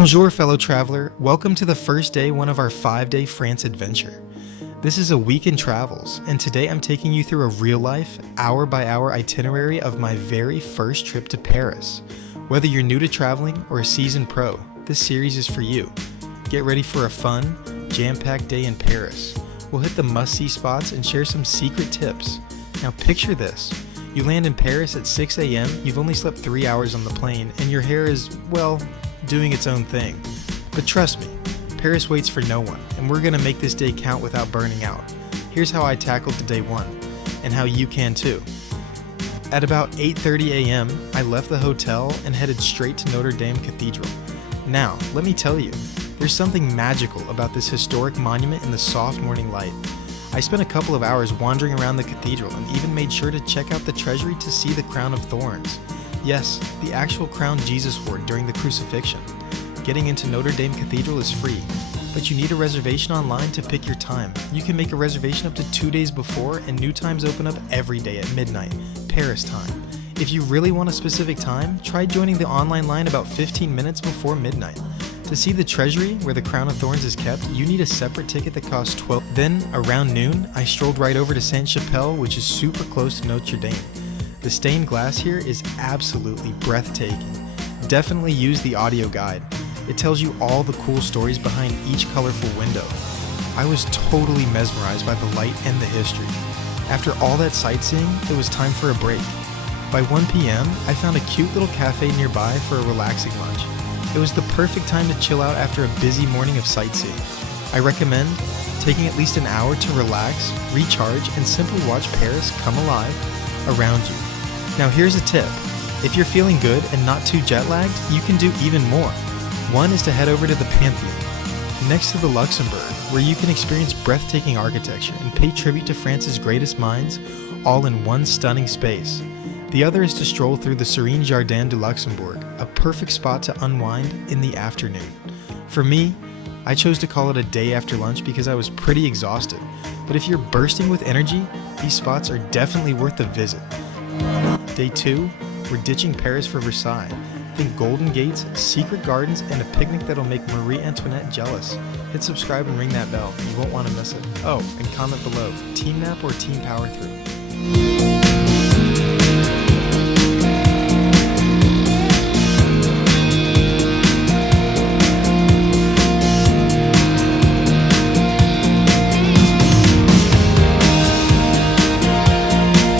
Bonjour, fellow traveler. Welcome to the first day one of our 5-day France adventure. This is a week in travels, and today I'm taking you through a real-life, hour-by-hour itinerary of my very first trip to Paris. Whether you're new to traveling or a seasoned pro, this series is for you. Get ready for a fun, jam-packed day in Paris. We'll hit the must-see spots and share some secret tips. Now picture this. You land in Paris at 6 a.m., you've only slept 3 hours on the plane, and your hair is, well, doing its own thing. But trust me, Paris waits for no one, and we're gonna make this day count without burning out. Here's how I tackled the day one, and how you can too. At about 8:30 a.m., I left the hotel and headed straight to Notre Dame Cathedral. Now, let me tell you, there's something magical about this historic monument in the soft morning light. I spent a couple of hours wandering around the cathedral and even made sure to check out the Treasury to see the Crown of Thorns. Yes, the actual crown Jesus wore during the crucifixion. Getting into Notre Dame Cathedral is free, but you need a reservation online to pick your time. You can make a reservation up to 2 days before, and new times open up every day at midnight, Paris time. If you really want a specific time, try joining the online line about 15 minutes before midnight. To see the Treasury, where the Crown of Thorns is kept, you need a separate ticket that costs $12. Then, around noon, I strolled right over to Sainte Chapelle, which is super close to Notre Dame. The stained glass here is absolutely breathtaking. Definitely use the audio guide. It tells you all the cool stories behind each colorful window. I was totally mesmerized by the light and the history. After all that sightseeing, it was time for a break. By 1 p.m., I found a cute little cafe nearby for a relaxing lunch. It was the perfect time to chill out after a busy morning of sightseeing. I recommend taking at least an hour to relax, recharge, and simply watch Paris come alive around you. Now here's a tip. If you're feeling good and not too jet-lagged, you can do even more. One is to head over to the Pantheon, next to the Luxembourg, where you can experience breathtaking architecture and pay tribute to France's greatest minds, all in one stunning space. The other is to stroll through the serene Jardin du Luxembourg, a perfect spot to unwind in the afternoon. For me, I chose to call it a day after lunch because I was pretty exhausted, but if you're bursting with energy, these spots are definitely worth a visit. Day 2, we're ditching Paris for Versailles. Think Golden Gates, secret gardens, and a picnic that'll make Marie Antoinette jealous. Hit subscribe and ring that bell. You won't want to miss it. Oh, and comment below, team nap or team power through.